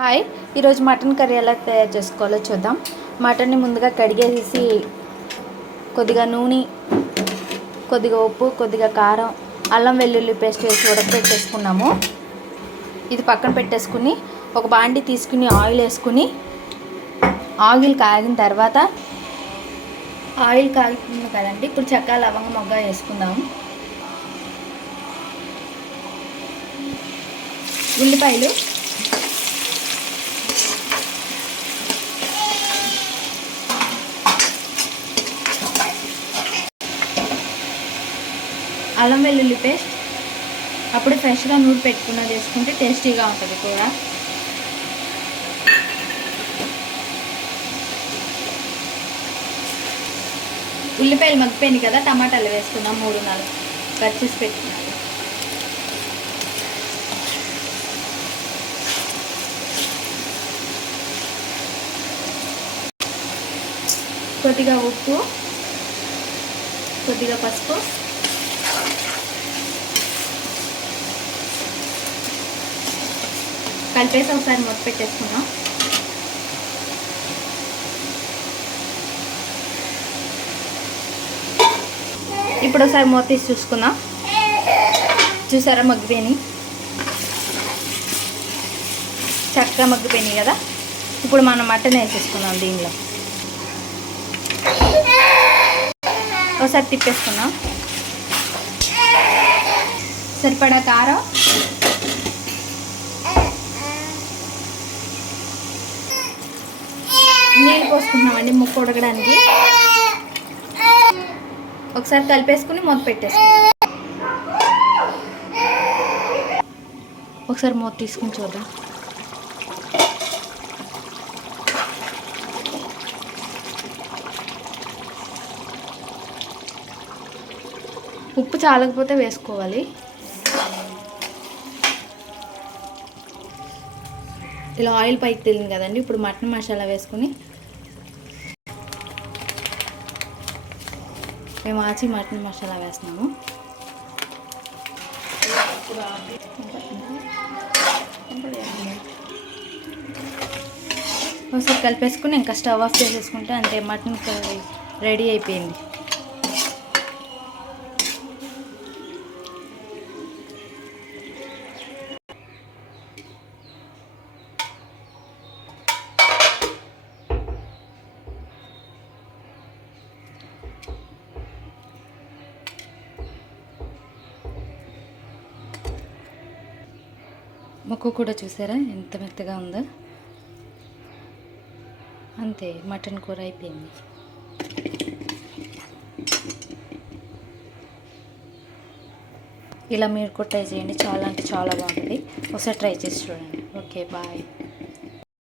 Hi. ఈరోజు mutton curry ఎలా తయారు చేసుకోవాలో చూద్దాం. మటన్ని ముందుగా కడిగేసి కొద్దిగా నూనె కొద్దిగా ఉప్పు కొద్దిగా కారం అల్లం వెల్లుల్లి పేస్ట్ వేసి ఉడకబెట్టేసుకున్నాము ఇది పక్కన పెట్టేసుకుని ఒక బాండి తీసుకుని ఆయిల్ వేసుకుని ఆయిల్ కాగిన తర్వాత ఆయిల్ కాగుతుంది కదండి. ఇప్పుడు చెక్క లవంగ మొగ్గ వేసుకుందాము ఉల్లిపాయలు అల్లం వెల్లుల్లి పేస్ట్. అప్పుడు ఫ్రెష్గా నూనె పెట్టుకున్నది వేసుకుంటే టేస్టీగా ఉంటుంది కూర. ఉల్లిపాయలు మగ్గిపోయింది కదా టమాటాలు వేసుకుందాం మూడు నాలుగు కట్ చేసి పెట్టుకున్నాను. కొద్దిగా ఉప్పు కొద్దిగా పసుపు కలిపేసి ఒకసారి మొత్తం పెట్టేసుకున్నాం ఇప్పుడు ఒకసారి మూత తీసి చూసుకుందాం. చూసారా మగ్గిపోయినాయి? చక్కగా మగ్గిపోయినాయి కదా? ఇప్పుడు మనం మటన్ వేసేసుకున్నాం దీనిలో. ఒకసారి తిప్పేసుకున్నాం సరిపడా కారం? నీళ్ళు పోసుకుంటున్నామండి ముక్క ఉడకడానికి. ఒకసారి కలిపేసుకుని మూత పెట్టేసుకుందాం. ఒకసారి మూత తీసుకుని చూద్దాం. ఉప్పు చాలకపోతే వేసుకోవాలి. ఇలా ఆయిల్ పైకి తెలియదు కదండి ఇప్పుడు మటన్ మసాలా వేసుకుని మేము ఆచి మటన్ మసాలా వేస్తున్నాము. ఒకసారి కలిపేసుకుని ఇంకా స్టవ్ ఆఫ్ చేసేసుకుంటే అంటే మటన్ కర్రీ రెడీ అయిపోయింది. ముక్కు కూడా చూసారా? ఎంత మెత్తగా ఉందో. అంతే మటన్ కూర అయిపోయింది. ఇలా మీరు కూడా ట్రై చేయండి. చాలా అంటే చాలా బాగుంటుంది. ఒకసారి ట్రై చేసి చూడండి. Okay bye.